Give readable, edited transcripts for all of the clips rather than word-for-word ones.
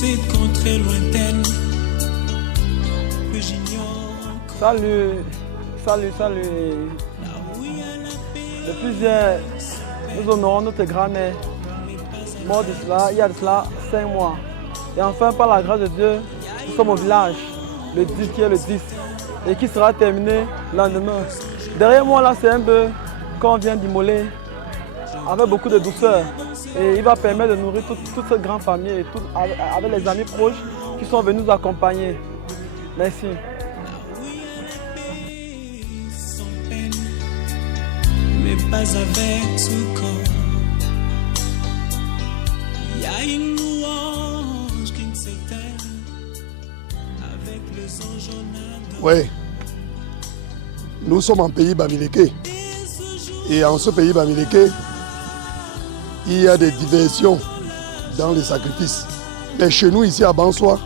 cette contrée lointaine que j'ignore encore. Salut. Depuis hier, nous honorons notre grand-mère, mort il y a de cela 5 mois. Et enfin, par la grâce de Dieu, nous sommes au village, le 10 qui est le 10, et qui sera terminé le lendemain. Derrière moi, là, c'est un bœuf qu'on vient d'immoler avec beaucoup de douceur. Et il va permettre de nourrir toute cette grande famille et avec les amis proches qui sont venus nous accompagner. Merci. Mais pas avec ce corps. Il y a une louange qui ne s'éteint avec les anges en adore. Oui, nous sommes en pays Bamileke. Et en ce pays Bamileke, il y a des diversions dans les sacrifices. Mais chez nous, ici à Bansoa,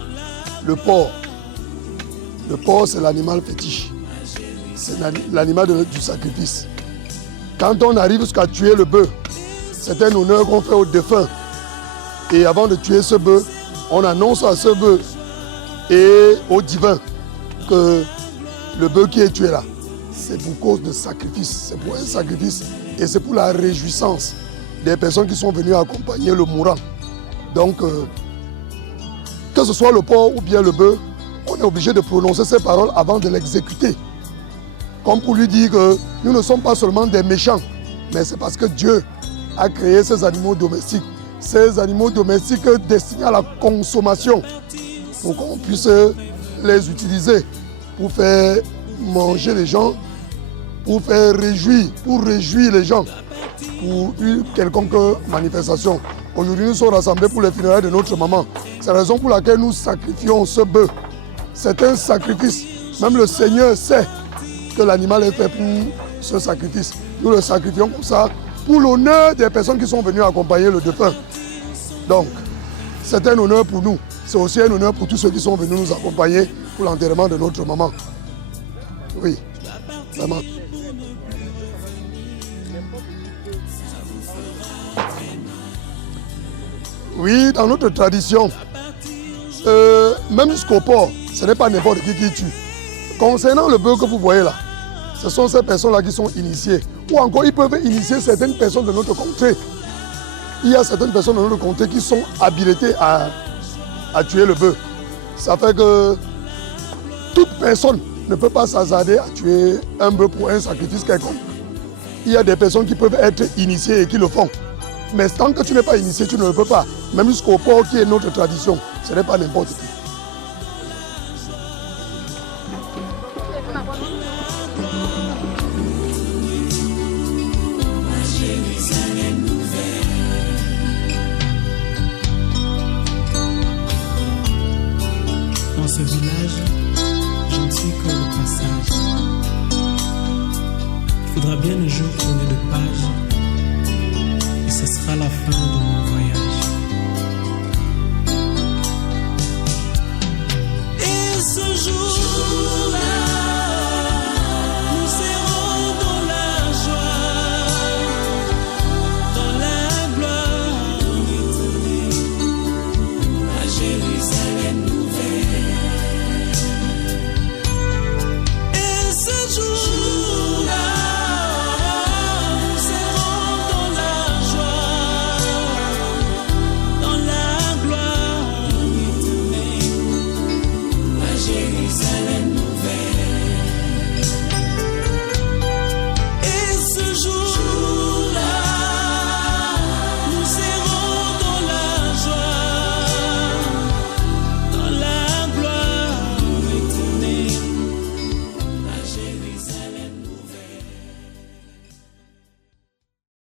le porc, c'est l'animal fétiche. C'est l'animal du sacrifice. Quand on arrive jusqu'à tuer le bœuf, c'est un honneur qu'on fait aux défunts. Et avant de tuer ce bœuf, on annonce à ce bœuf et au divin que le bœuf qui est tué là, c'est pour cause de sacrifice, c'est pour un sacrifice et c'est pour la réjouissance des personnes qui sont venues accompagner le mourant. Donc, que ce soit le porc ou bien le bœuf, on est obligé de prononcer ces paroles avant de l'exécuter. Comme pour lui dire que nous ne sommes pas seulement des méchants, mais c'est parce que Dieu a créé ces animaux domestiques. Ces animaux domestiques destinés à la consommation pour qu'on puisse les utiliser pour faire manger les gens, pour réjouir les gens pour une quelconque manifestation. Aujourd'hui, nous sommes rassemblés pour les funérailles de notre maman. C'est la raison pour laquelle nous sacrifions ce bœuf. C'est un sacrifice. Même le Seigneur sait que l'animal est fait pour ce sacrifice. Nous le sacrifions comme ça pour l'honneur des personnes qui sont venues accompagner le défunt. Donc, c'est un honneur pour nous. C'est aussi un honneur pour tous ceux qui sont venus nous accompagner pour l'enterrement de notre maman. Oui, vraiment. Oui, dans notre tradition, même jusqu'au porc, ce n'est pas n'importe qui tue. Concernant le bœuf que vous voyez là, ce sont ces personnes-là qui sont initiées. Ou encore, ils peuvent initier certaines personnes de notre contrée. Il y a certaines personnes de notre contrée qui sont habilitées à tuer le bœuf. Ça fait que toute personne ne peut pas s'hasarder à tuer un bœuf pour un sacrifice quelconque. Il y a des personnes qui peuvent être initiées et qui le font. Mais tant que tu n'es pas initié, tu ne le peux pas. Même jusqu'au porc qui est notre tradition, ce n'est pas n'importe qui. Dans ce village, je ne suis que le passage. Il faudra bien un jour tourner de page. Et ce sera la fin de mon voyage. Et ce jour